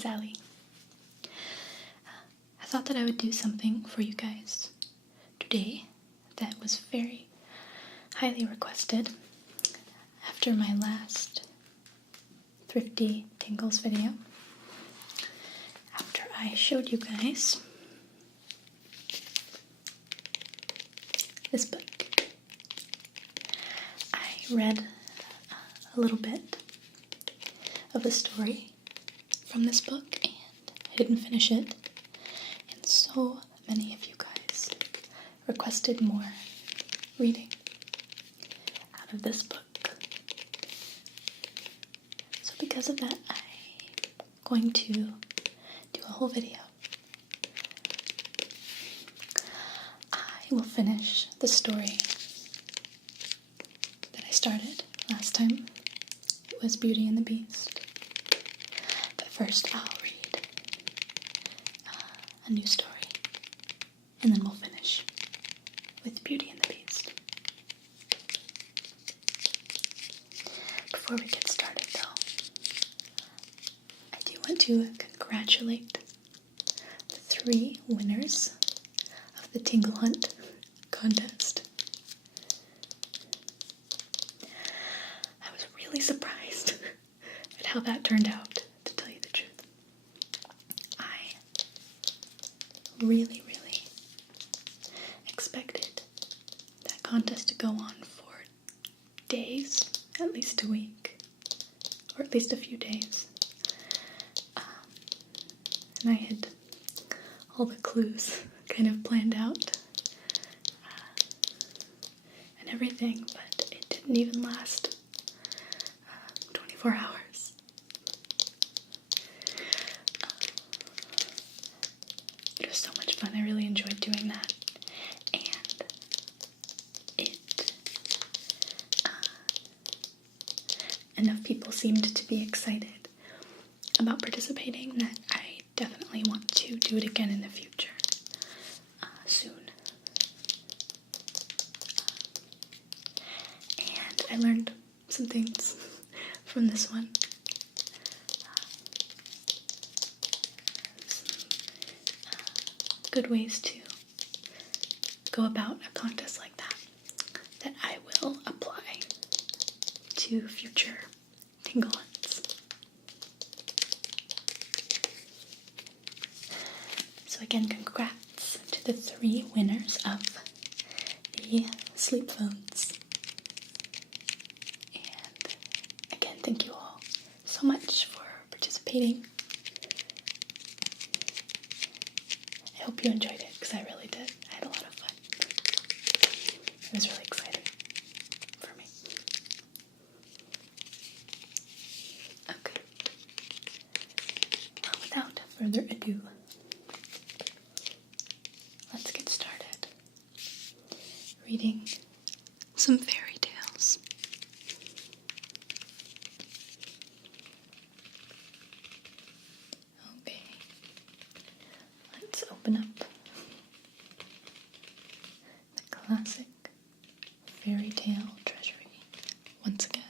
it's Allie. I thought that I would do something for you guys today that was very highly requested after my last Thrifty Tingles video. After I showed you guys this book, I read a little bit of the story from this book and I didn't finish it, and so many of you guys requested more reading out of this book. So because of that, I'm going to do a whole video. I will finish the story that I started last time. It was Beauty and the Beast. But first I'll read a new story, and then we'll finish with Beauty and the Beast. Before we get started though, I do want to congratulate the 3 winners of the Tingle Hunt contest. I was really surprised at how that turned out, to tell you the truth. I really expected that contest to go on for days, at least a week, or at least a few days. And I had all the clues kind of planned out and everything, but it didn't even last 24 hours. It was so much fun. I really enjoyed doing that. And enough people seemed to be excited about participating that I definitely want to do it again in the future, soon. And I learned some things from this one. Good ways to go about a contest like that I will apply to future Tingle Hunts. So again, congrats to the 3 winners of the sleep phones. And again, thank you all so much for participating. I hope you enjoyed it, because I really did. I had a lot of fun. It was really exciting for me. Okay. Well, without further ado, let's get started reading some fairy tales. Okay. Let's open up the classic fairy tale treasury once again.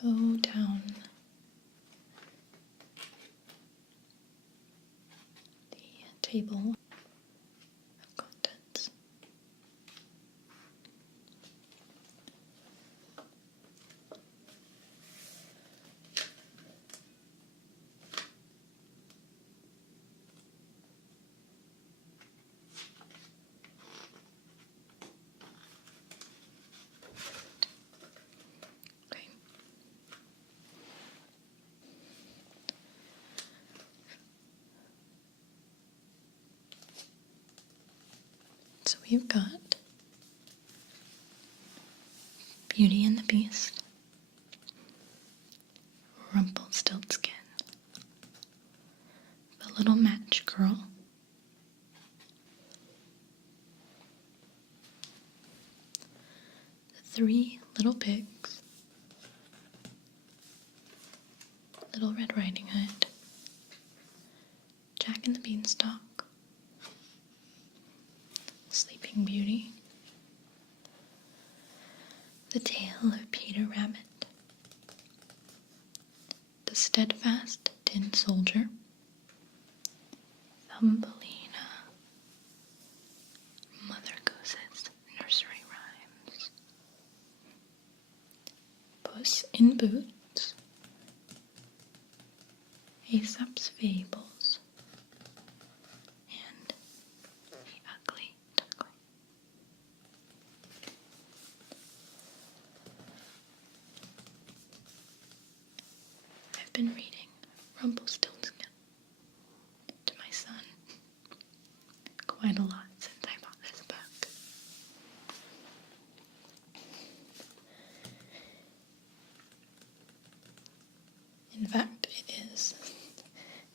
Go down the table of contents. we've got Beauty and the Beast, Rumpelstiltskin, the Little Match Girl, the Three Little Pigs, Little Red Riding Hood, Jack and the Beanstalk, Sleeping Beauty, The Tale of Peter Rabbit, The Steadfast Tin Soldier, Thumbelina, Mother Goose's Nursery Rhymes, Puss in Boots, Aesop's Fables, and The Ugly Duckling. I've been reading Rumpelstiltskin to my son quite a lot since I bought this book. In fact, it is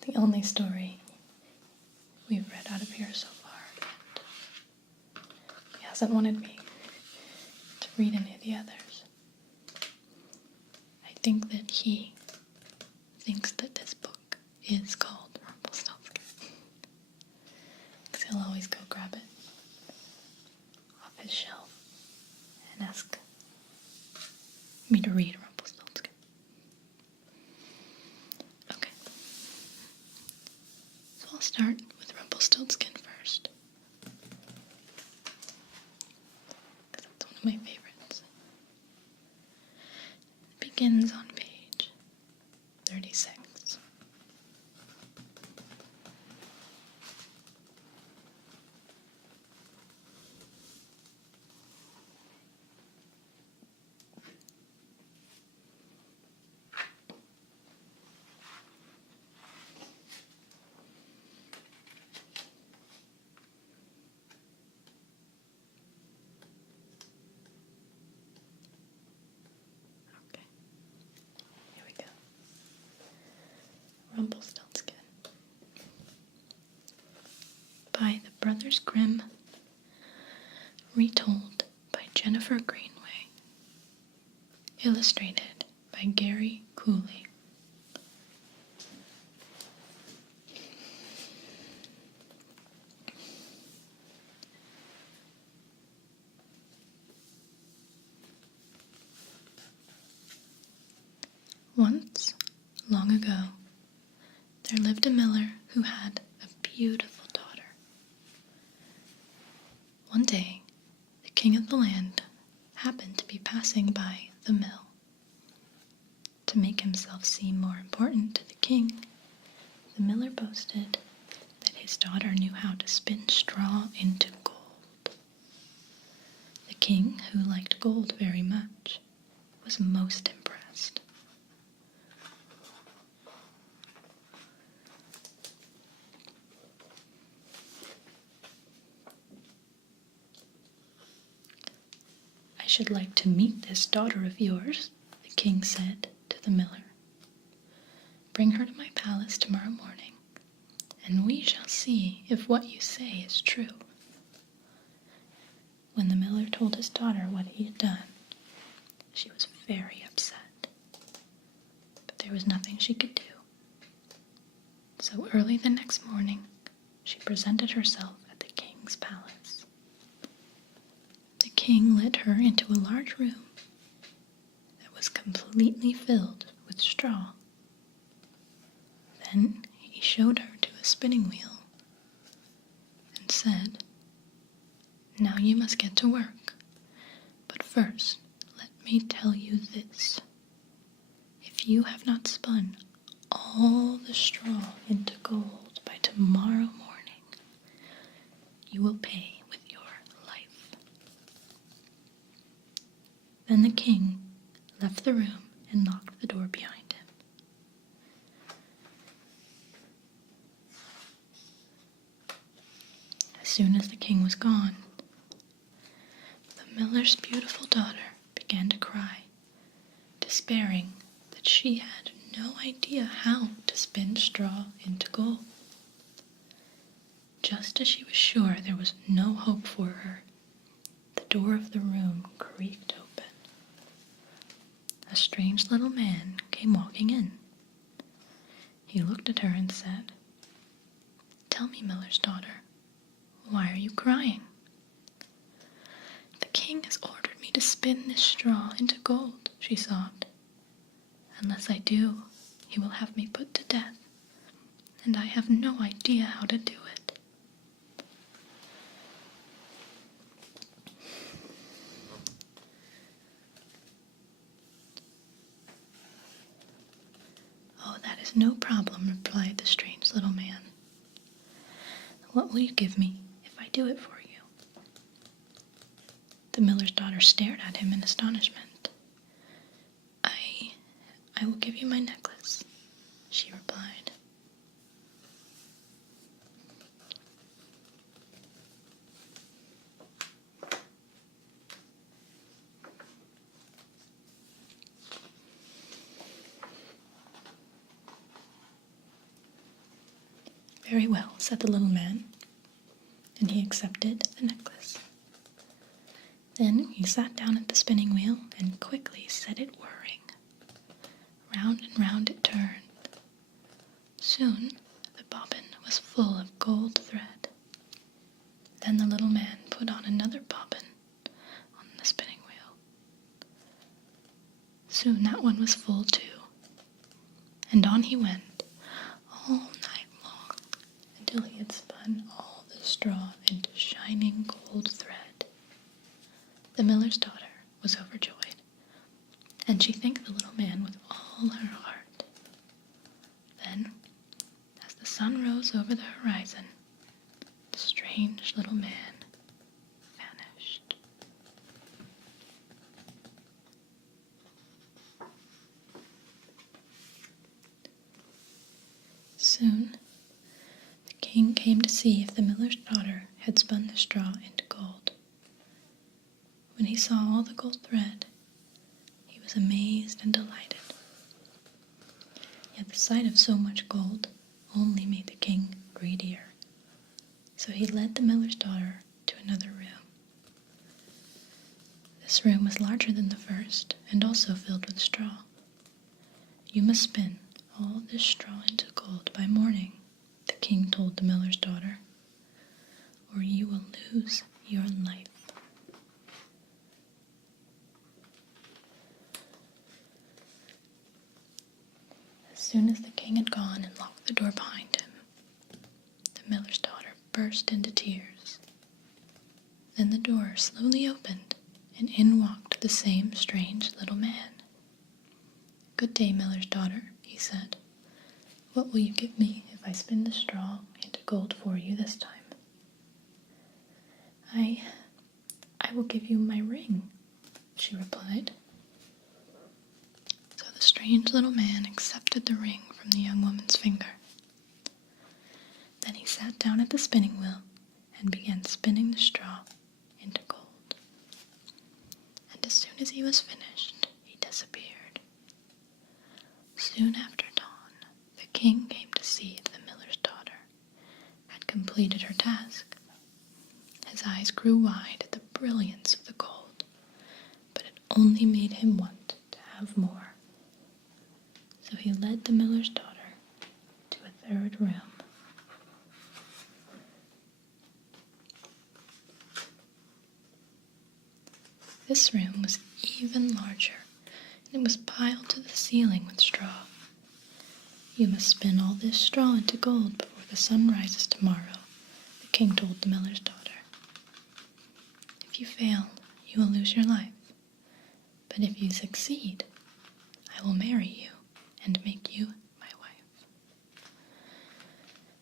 the only story we've read out of here so far, and he hasn't wanted me to read any of the others. I think that he thinks that this book is called Rumpelstiltskin, because he'll always go grab it off his shelf and ask me to read Rumpelstiltskin. Okay, so I'll start with Rumpelstiltskin first, because that's one of my favorites. It begins on page 36. Okay, here we go. Rumpelstiltskin by the Brothers Grimm, retold by Jennifer Greenway, illustrated by Gary Cooley. Once, long ago, there lived a miller who had a beautiful daughter. One day, the king of the land happened to be passing by the mill. To make himself seem more important to the king, the miller boasted that his daughter knew how to spin straw into gold. The king, who liked gold very much, was most impressed. "I should like to meet this daughter of yours," the king said to the miller. "Bring her to my palace tomorrow morning, and we shall see if what you say is true." When the miller told his daughter what he had done, she was very upset, but there was nothing she could do. So early the next morning, she presented herself at the king's palace. The king led her into a large room that was completely filled with straw. Then he showed her to a spinning wheel and said, "Now you must get to work, but first let me tell you this. If you have not spun all the straw into gold by tomorrow morning, you will pay with your life." Then the king left the room and locked the door behind him. As soon as the king was gone, The miller's beautiful daughter began to cry, despairing that she had no idea how to spin straw into gold. Just as she was sure there was no hope for her, the door of the room creaked open. A strange little man came walking in. He looked at her and said, "Tell me, miller's daughter, why are you crying?" "The king has ordered me to spin this straw into gold," she sobbed. "Unless I do, he will have me put to death, and I have no idea how to do it." "Oh, that is no problem," replied the strange little man. "What will you give me if I do it for you?" The miller's daughter stared at him in astonishment. I will give you my necklace," she replied. "Very well," said the little man, and he accepted the necklace. Then he sat down at the spinning wheel and quickly set it whirring. Round and round it turned. Soon the bobbin was full of gold thread. Then the little man put on another bobbin on the spinning wheel. Soon that one was full too, and on he went all night long until he had spun all the straw into shining gold thread. The miller's daughter was overjoyed, and she thanked the little man with all her heart. Then, as the sun rose over the horizon, the strange little man vanished. Soon, the king came to see if the miller's daughter had spun the straw into gold. When he saw all the gold thread, he was amazed and delighted. Yet the sight of so much gold only made the king greedier. So he led the miller's daughter to another room. This room was larger than the first, and also filled with straw. "You must spin all this straw into gold by morning," the king told the miller's daughter, "or you will lose your life." As soon as the king had gone and locked the door behind him, the miller's daughter burst into tears. Then the door slowly opened, and in walked the same strange little man. "Good day, miller's daughter," he said. "What will you give me if I spin the straw into gold for you this time?" I will give you my ring," she replied. So the strange little man accepted the ring from the young woman's finger. Then he sat down at the spinning wheel and began spinning the straw into gold. And as soon as he was finished, he disappeared. Soon after dawn, the king came to see if the miller's daughter had completed her task. His eyes grew wide at the brilliance of the gold, but it only made him want to have more. So he led the miller's daughter to a third room. This room was even larger, and it was piled to the ceiling with straw. "You must spin all this straw into gold before the sun rises tomorrow," the king told the miller's daughter. "If you fail, you will lose your life. But if you succeed, I will marry you and make you my wife."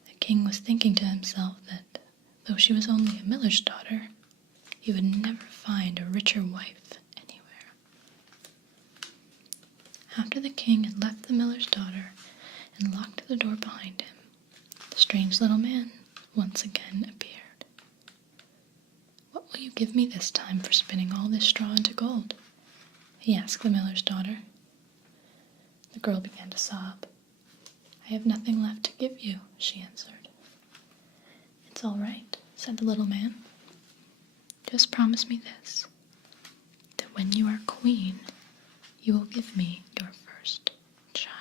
The king was thinking to himself that, though she was only a miller's daughter, he would never find a richer wife anywhere. After the king had left the miller's daughter and locked the door behind him, the strange little man once again appeared. "What will you give me this time for spinning all this straw into gold?" he asked the miller's daughter. The girl began to sob. "I have nothing left to give you," she answered. "It's all right," said the little man. "Just promise me this, that when you are queen, you will give me your first child."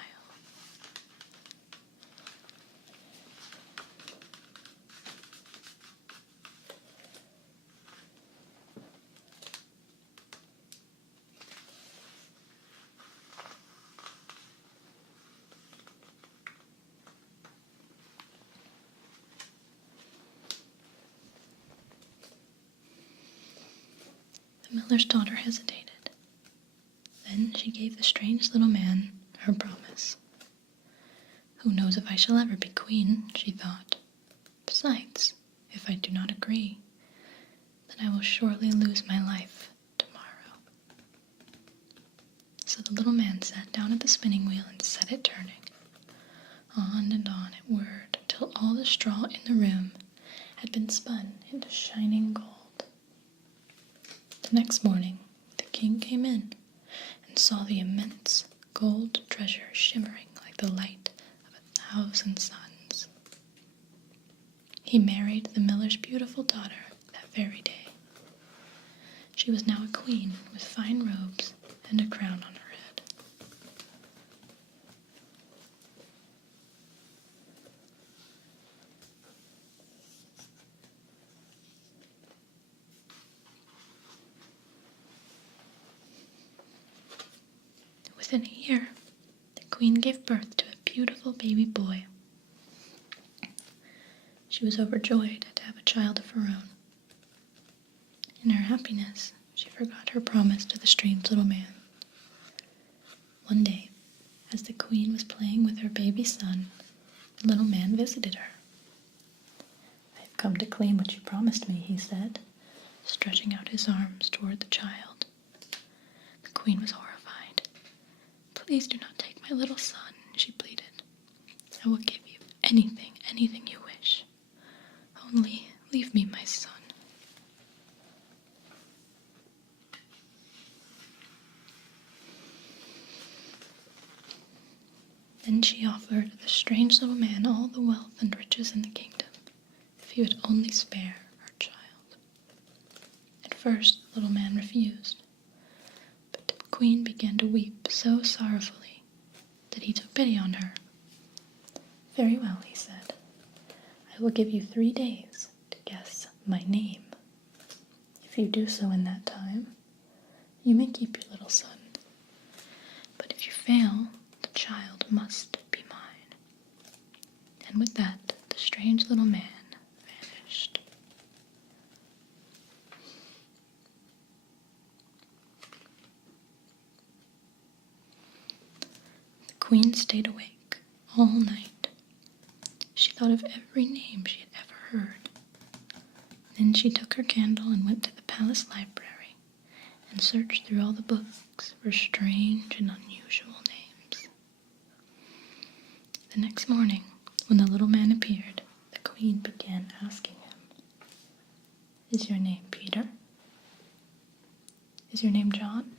The miller's daughter hesitated. Then she gave the strange little man her promise. "Who knows if I shall ever be queen?" she thought. "Besides, if I do not agree, then I will surely lose my life tomorrow." So the little man sat down at the spinning wheel and set it turning. On and on it whirred until all the straw in the room had been spun into shining gold. The next morning, the king came in and saw the immense gold treasure shimmering like the light of 1,000 suns. He married the miller's beautiful daughter that very day. She was now a queen with fine robes and a crown on her head. Within a year, the queen gave birth to a beautiful baby boy. She was overjoyed to have a child of her own. In her happiness, she forgot her promise to the strange little man. One day, as the queen was playing with her baby son, the little man visited her. "I have come to claim what you promised me," he said, stretching out his arms toward the child. The queen was horrified. "Please do not take my little son," she pleaded. "I will give you anything you wish. Only leave me my son." Then she offered the strange little man all the wealth and riches in the kingdom, if he would only spare her child. At first, the little man refused, but the queen began to weep so sorrowfully that he took pity on her. "Very well," he said. "I will give you 3 days to guess my name. If you do so in that time, you may keep your little son. But if you fail, the child must be mine." And with that, the strange little man vanished. The queen stayed awake all night. She thought of every name she had ever heard. Then she took her candle and went to the palace library and searched through all the books for strange and unusual names. The next morning, when the little man appeared, the queen began asking him, "Is your name Peter? Is your name John?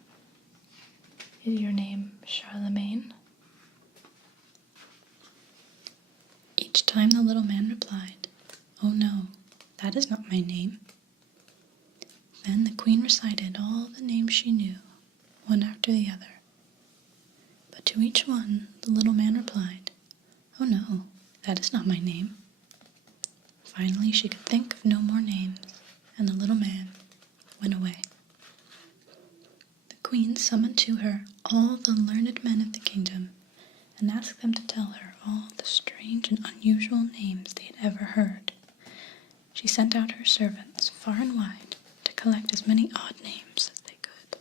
Is your name Charlemagne?" Each time the little man replied, "Oh no, that is not my name." Then the queen recited all the names she knew, one after the other. But to each one, the little man replied, "Oh no, that is not my name." Finally, she could think of no more names, and the little man went away. The queen summoned to her all the learned men of the kingdom and asked them to tell her all the strange and unusual names they had ever heard. She sent out her servants far and wide to collect as many odd names as they could.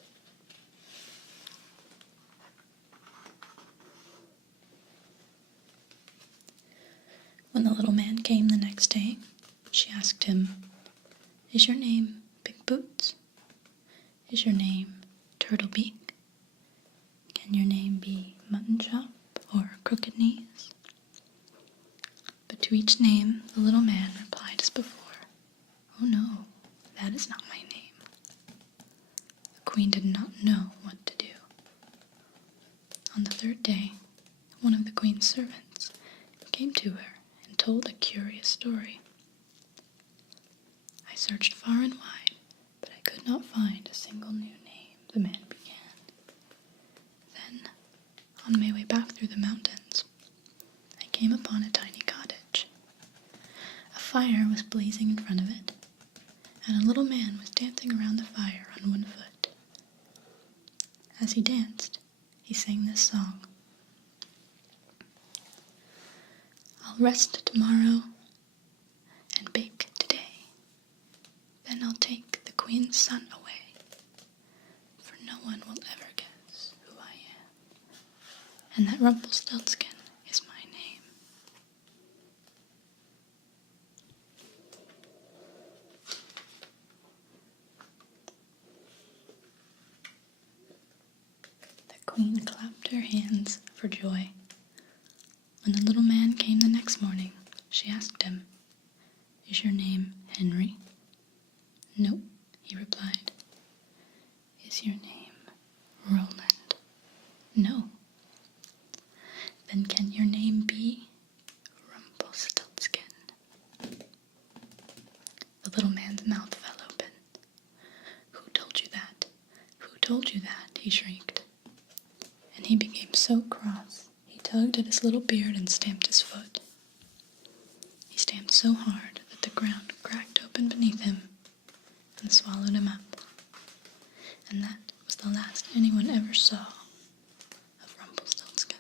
When the little man came the next day, she asked him, "Is your name Big Boots? Is your name Turtle Beak? Can your name be Mutton Chop or Crooked Knees?" But to each name, the little man replied as before, "Oh no, that is not my name." On the third day, one of the queen's servants came to her and told a curious story. I searched far and wide, but I could not find a single new name, the man began. Then, on my way back through the mountains, I came upon a tiny cottage. A fire was blazing in front of it, and a little man was dancing around the fire on one foot. As he danced, he sang this song. I'll rest tomorrow and bake today. Then I'll take the queen's son away, for no one will ever guess who I am. And that Rumpelstiltskin is my name. The queen clapped her hands for joy. When the little man came the next morning, she asked him, "Is your name Henry?" "No," he replied. "Is your name Roland?" "No." "Then can your name be Rumpelstiltskin?" The little man's mouth fell open. "Who told you that? Who told you that?" he shrieked. And he became so cross, he tugged at his little beard and stamped his foot. He stamped so hard that the ground cracked open beneath him and swallowed him up. And that was the last anyone ever saw of Rumpelstiltskin.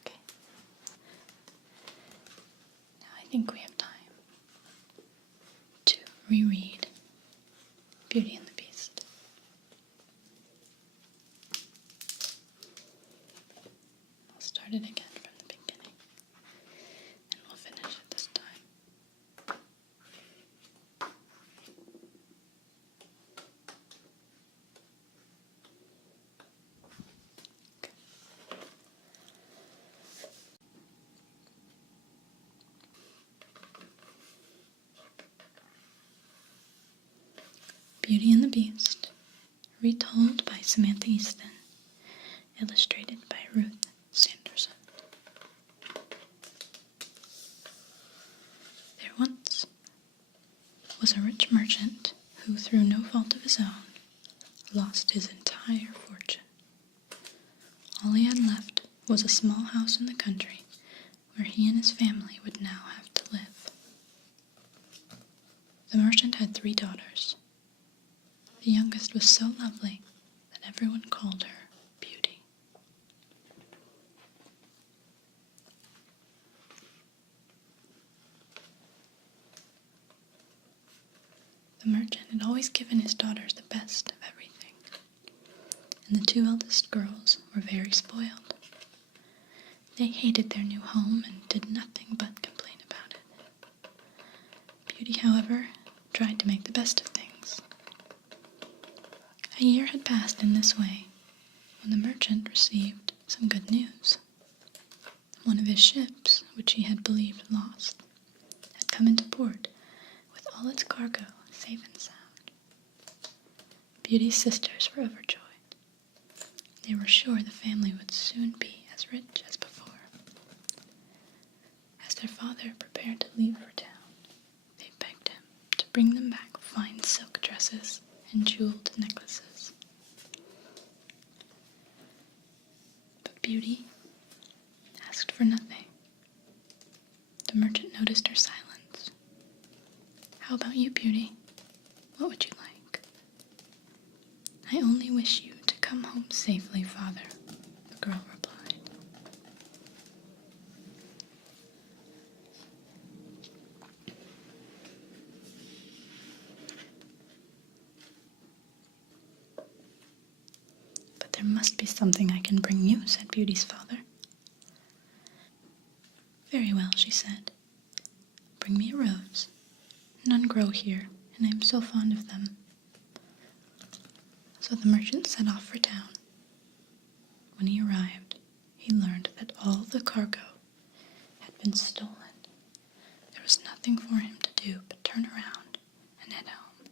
Okay. Now I think we have time to reread Beauty and the Beast. I'll start it again from the beginning, and we'll finish it this time. Beauty and the Beast, retold by Samantha Easton, illustrated by Ruth Sanderson. There once was a rich merchant who, through no fault of his own, lost his entire fortune. All he had left was a small house in the country where he and his family would now have to live. The merchant had 3 daughters. The youngest was so lovely that everyone called her Beauty. The merchant had always given his daughters the best of everything, and the 2 eldest girls were very spoiled. They hated their new home and did nothing but complain about it. Beauty, however, tried to make the best of things. A year had passed in this way when the merchant received some good news. One of his ships, which he had believed lost, had come into port with all its cargo safe and sound. Beauty's sisters were overjoyed. They were sure the family would soon be as rich as before. As their father prepared to leave for town, they begged him to bring them back fine silk dresses and jeweled necklaces. But Beauty asked for nothing. The merchant noticed her silence. "How about you, Beauty? What would you like?" "I only wish you to come home safely, father," the girl replied. "But there must be something I can bring you," said Beauty's father. "Very well," she said. "Bring me a rose. None grow here, and I am so fond of them." So the merchant set off for town. When he arrived, he learned that all the cargo had been stolen. There was nothing for him to do but turn turn around and head home.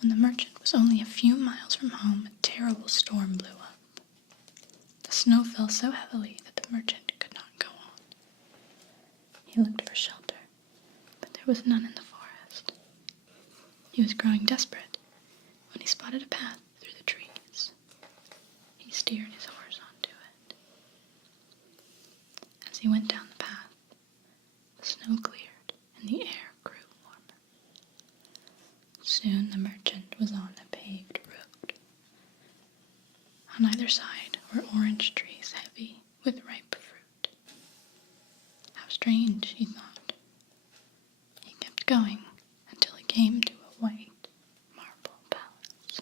When the merchant was only a few miles from home, a terrible storm blew up. The snow fell so heavily that the merchant could not go on. He looked for shelter, but there was none in the forest. He was growing desperate when he spotted a path through the trees. He steered his horse onto it. As he went down the path, the snow cleared and the air grew warmer. Soon the merchant was on a paved road. On either side were orange trees heavy with ripe fruit. How strange, he thought. He kept going until he came to a white marble palace.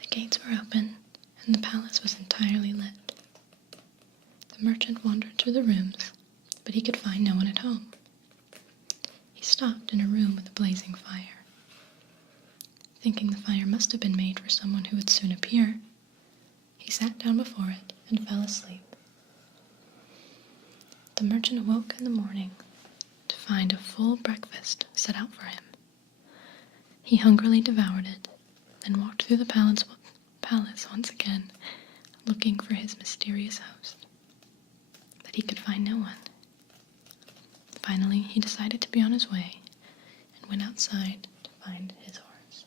The gates were open, and the palace was entirely lit. The merchant wandered through the rooms, but he could find no one at home. He stopped in a room with a blazing fire. Thinking the fire must have been made for someone who would soon appear, he sat down before it and fell asleep. The merchant awoke in the morning to find a full breakfast set out for him. He hungrily devoured it, then walked through the palace once again, looking for his mysterious host. But he could find no one. Finally, he decided to be on his way and went outside to find his horse.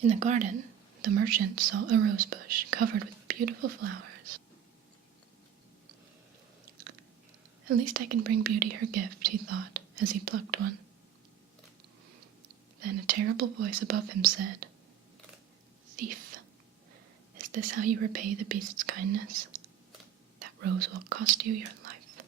In the garden, the merchant saw a rose bush covered with beautiful flowers. At least I can bring Beauty her gift, he thought, as he plucked one. Then a terrible voice above him said, "Thief, is this how you repay the beast's kindness? That rose will cost you your life."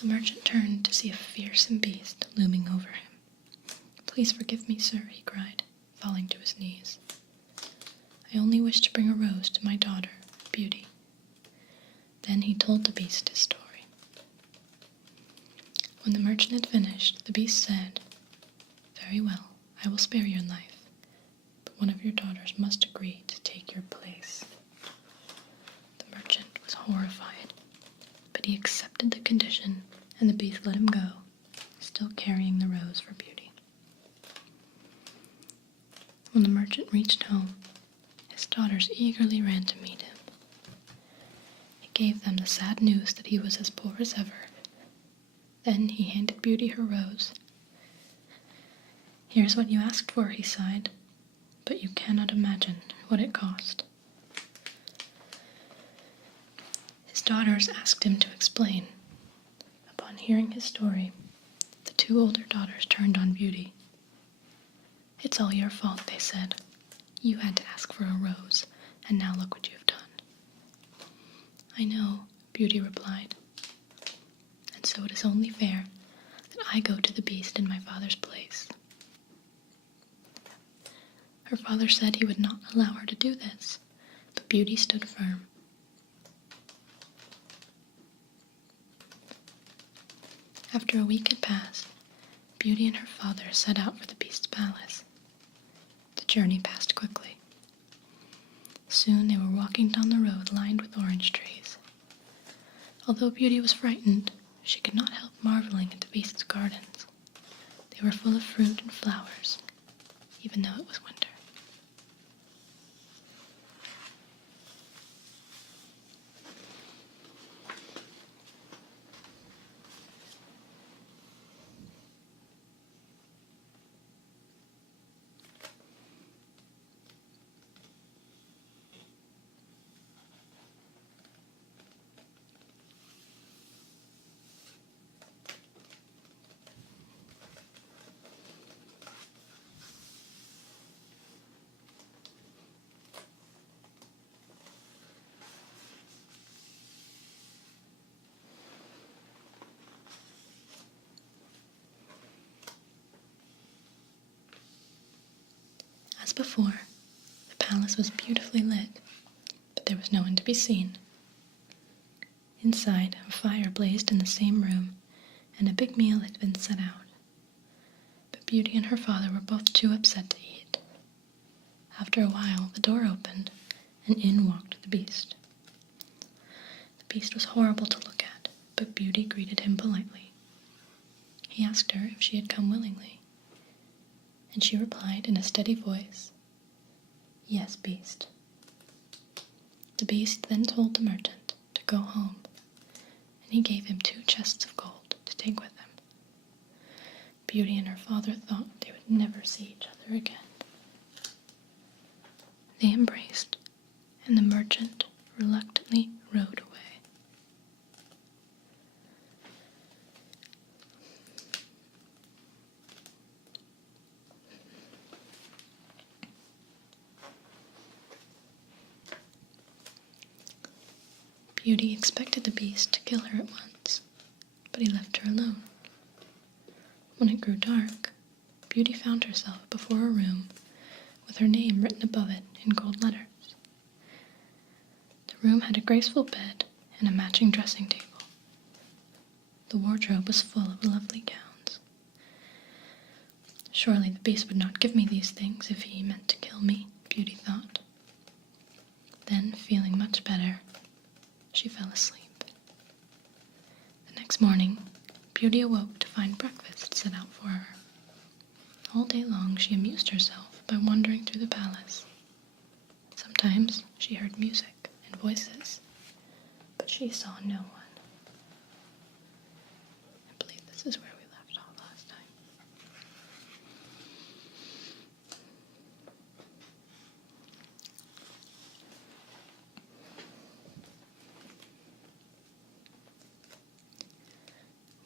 The merchant turned to see a fearsome beast looming over him. "Please forgive me, sir," he cried, falling to his knees. "I only wish to bring a rose to my daughter, Beauty." Then he told the beast his story. When the merchant had finished, the beast said, "Very well, I will spare your life, but one of your daughters must agree to take your place." The merchant was horrified, but he accepted the condition, and the beast let him go, still carrying the rose for Beauty. When the merchant reached home, his daughters eagerly ran to meet him. He gave them the sad news that he was as poor as ever. Then he handed Beauty her rose. "Here's what you asked for," he sighed, "but you cannot imagine what it cost." His daughters asked him to explain. Upon hearing his story, the two older daughters turned on Beauty. "It's all your fault," they said. "You had to ask for a rose, and now look what you have done." "I know," Beauty replied, "and so it is only fair that I go to the beast in my father's place." Her father said he would not allow her to do this, but Beauty stood firm. After a week had passed, Beauty and her father set out for the beast's palace. The journey passed quickly. Soon they were walking down the road lined with orange trees. Although Beauty was frightened, she could not help marveling at the beast's gardens. They were full of fruit and flowers, even though it was winter. before, the palace was beautifully lit, but there was no one to be seen. Inside, a fire blazed in the same room, and a big meal had been set out. But Beauty and her father were both too upset to eat. After a while, the door opened, and in walked the Beast. The Beast was horrible to look at, but Beauty greeted him politely. He asked her if she had come willingly, and she replied in a steady voice, "Yes, Beast." The Beast then told the merchant to go home, and he gave him 2 chests of gold to take with him. Beauty and her father thought they would never see each other again. They embraced, and the merchant reluctantly rode away. Beauty expected the Beast to kill her at once, but he left her alone. When it grew dark, Beauty found herself before a room with her name written above it in gold letters. The room had a graceful bed and a matching dressing table. The wardrobe was full of lovely gowns. Surely the Beast would not give me these things if he meant to kill me, Beauty thought. Then, feeling much better, she fell asleep. The next morning, Beauty awoke to find breakfast set out for her. All day long she amused herself by wandering through the palace. Sometimes she heard music and voices, but she saw no one. I believe this is where we left off last time.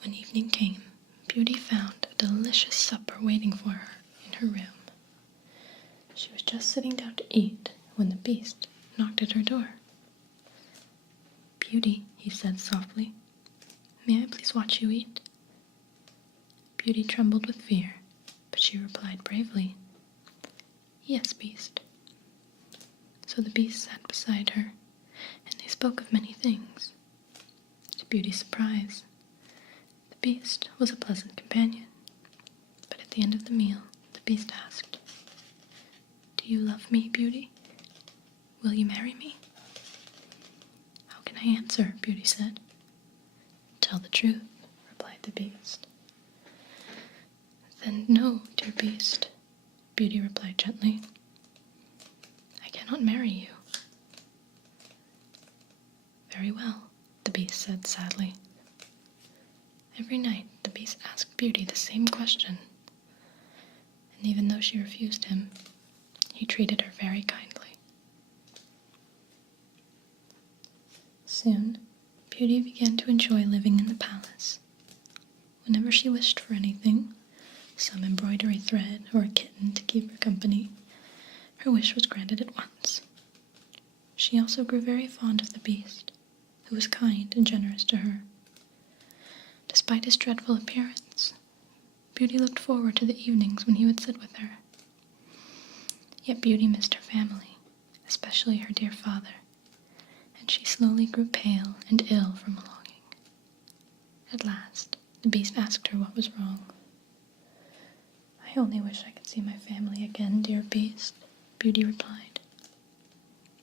When evening came, Beauty found a delicious supper waiting for her in her room. She was just sitting down to eat when the Beast knocked at her door. "Beauty," he said softly, "may I please watch you eat?" Beauty trembled with fear, but she replied bravely, "Yes, Beast." So the Beast sat beside her, and they spoke of many things. To Beauty's surprise, the Beast was a pleasant companion, but at the end of the meal, the Beast asked, "Do you love me, Beauty? Will you marry me?" "How can I answer?" Beauty said. "Tell the truth," replied the Beast. "Then no, dear Beast," Beauty replied gently. "I cannot marry you." "Very well," the Beast said sadly. Every night the Beast asked Beauty the same question, and even though she refused him, he treated her very kindly. Soon, Beauty began to enjoy living in the palace. Whenever she wished for anything, some embroidery thread or a kitten to keep her company, her wish was granted at once. She also grew very fond of the Beast, who was kind and generous to her. Despite his dreadful appearance, Beauty looked forward to the evenings when he would sit with her. Yet Beauty missed her family, especially her dear father, and she slowly grew pale and ill from longing. At last, the Beast asked her what was wrong. "I only wish I could see my family again, dear Beast," Beauty replied.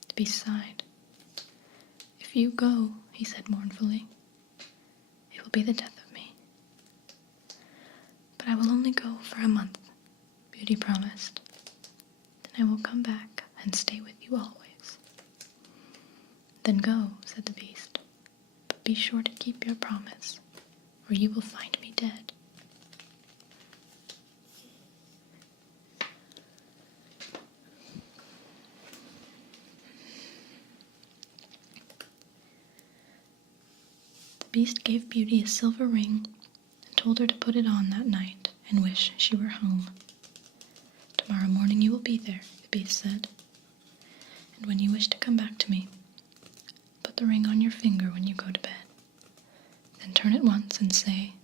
The Beast sighed. "If you go," he said mournfully, "it will be the death of me." "But I will only go for a month," Beauty promised. "Then I will come back and stay with you always." "Then go," said the Beast, "but be sure to keep your promise, or you will find me dead." The Beast gave Beauty a silver ring and told her to put it on that night and wish she were home. "Tomorrow morning you will be there," the Beast said, "and when you wish to come back to me, put the ring on your finger when you go to bed. Then turn it once and say,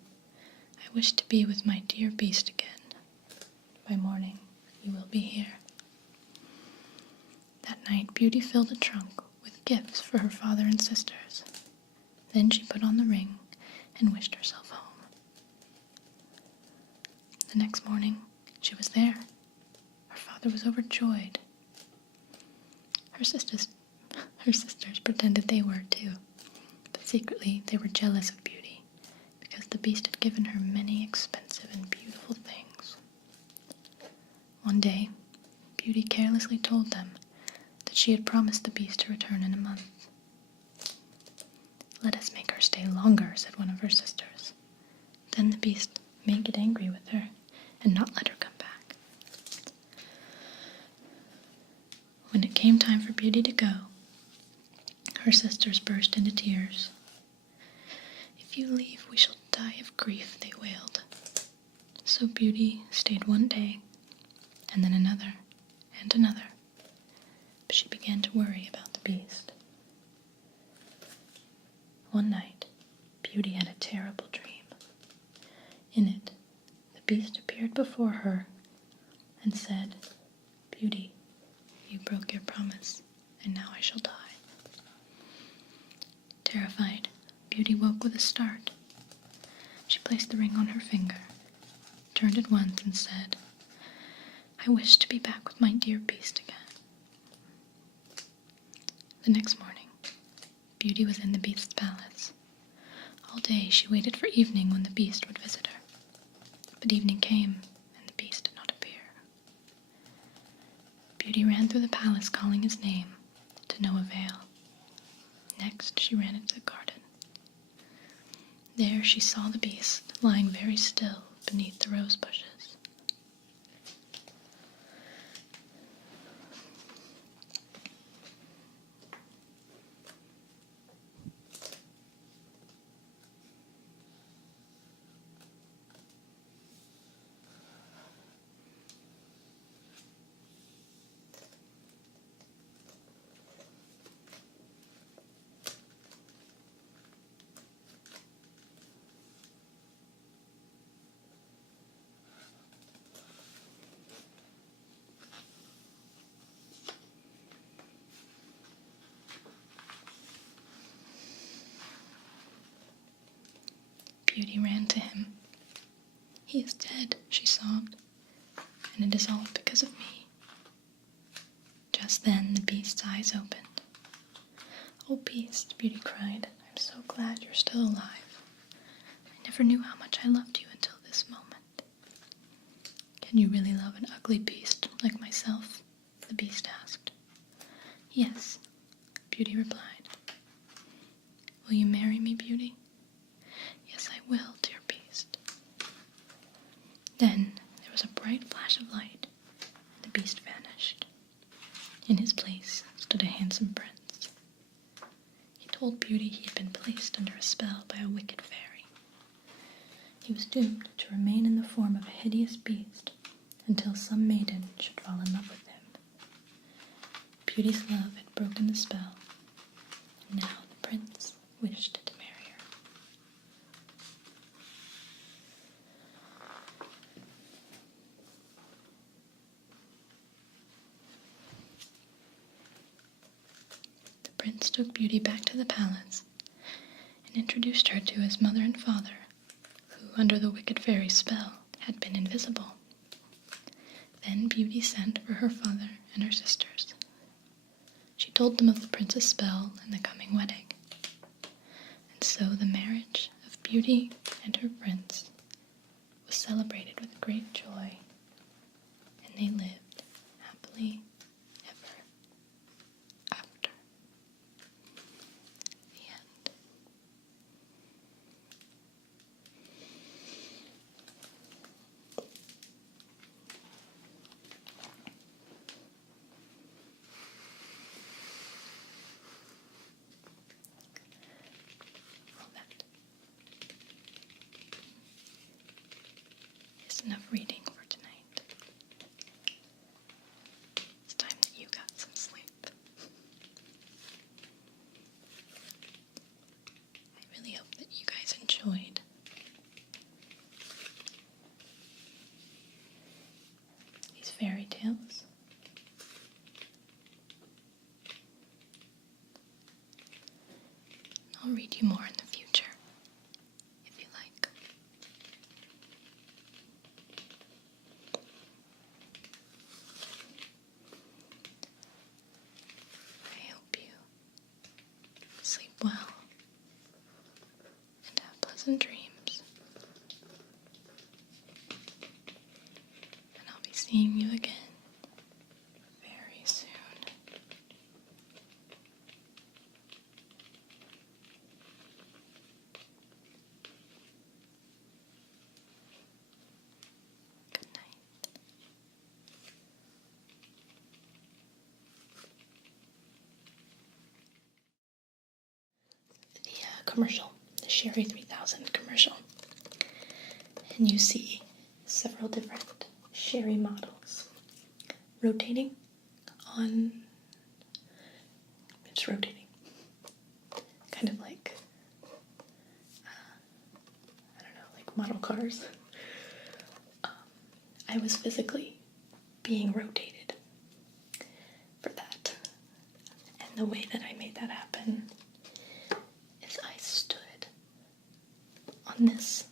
'I wish to be with my dear Beast again.' By morning you will be here." That night, Beauty filled a trunk with gifts for her father and sisters. Then she put on the ring and wished herself home. The next morning, she was there. Her father was overjoyed. Her sisters pretended they were too, but secretly they were jealous of Beauty because the Beast had given her many expensive and beautiful things. One day, Beauty carelessly told them that she had promised the Beast to return in a month. "Let us make her stay longer," said one of her sisters. "Then the Beast may get angry with her and not let her come back." When it came time for Beauty to go, her sisters burst into tears. "If you leave, we shall die of grief," they wailed. So Beauty stayed one day, and then another, and another, but she began to worry about the Beast. One night, Beauty had a terrible dream. In it, the Beast appeared before her and said, "Beauty, you broke your promise, and now I shall die." Terrified, Beauty woke with a start. She placed the ring on her finger, turned it once, and said, "I wish to be back with my dear Beast again." The next morning, Beauty was in the Beast's palace. All day she waited for evening when the Beast would visit her. But evening came, and the Beast did not appear. Beauty ran through the palace calling his name, to no avail. Next, she ran into the garden. There she saw the Beast lying very still beneath the rose bushes. Beauty ran to him. "He is dead," she sobbed, "and it is all because of me." Just then the Beast's eyes opened. "Oh, Beast," Beauty cried, "I'm so glad you're still alive. I never knew how much I loved you until this moment." "Can you really love an ugly beast like myself?" the Beast asked. "Yes," Beauty replied. "Will you marry me, Beauty?" "Yes, I will, dear Beast." Then there was a bright flash of light, and the Beast vanished. In his place stood a handsome prince. He told Beauty he had been placed under a spell by a wicked fairy. He was doomed to remain in the form of a hideous beast until some maiden should fall in love with him. Beauty's love had broken the spell, and now the prince wished to marry her. The prince took Beauty back to the palace and introduced her to his mother and father, who, under the wicked fairy's spell, had been invisible. Then Beauty sent for her father and her sisters. She told them of the prince's spell and the coming wedding. And so the marriage of Beauty and her prince was celebrated with great joy, and they lived happily ever after. The end. Well, that is enough reading for tonight. It's time that you got some sleep. I really hope that you guys enjoyed these fairy tales. seeing you again very soon. Good night. The commercial, the Sherry 3000 commercial. And you see several different Sherry models rotating on, it's rotating, kind of like, I don't know, like model cars. I was physically being rotated for that. And the way that I made that happen is I stood on this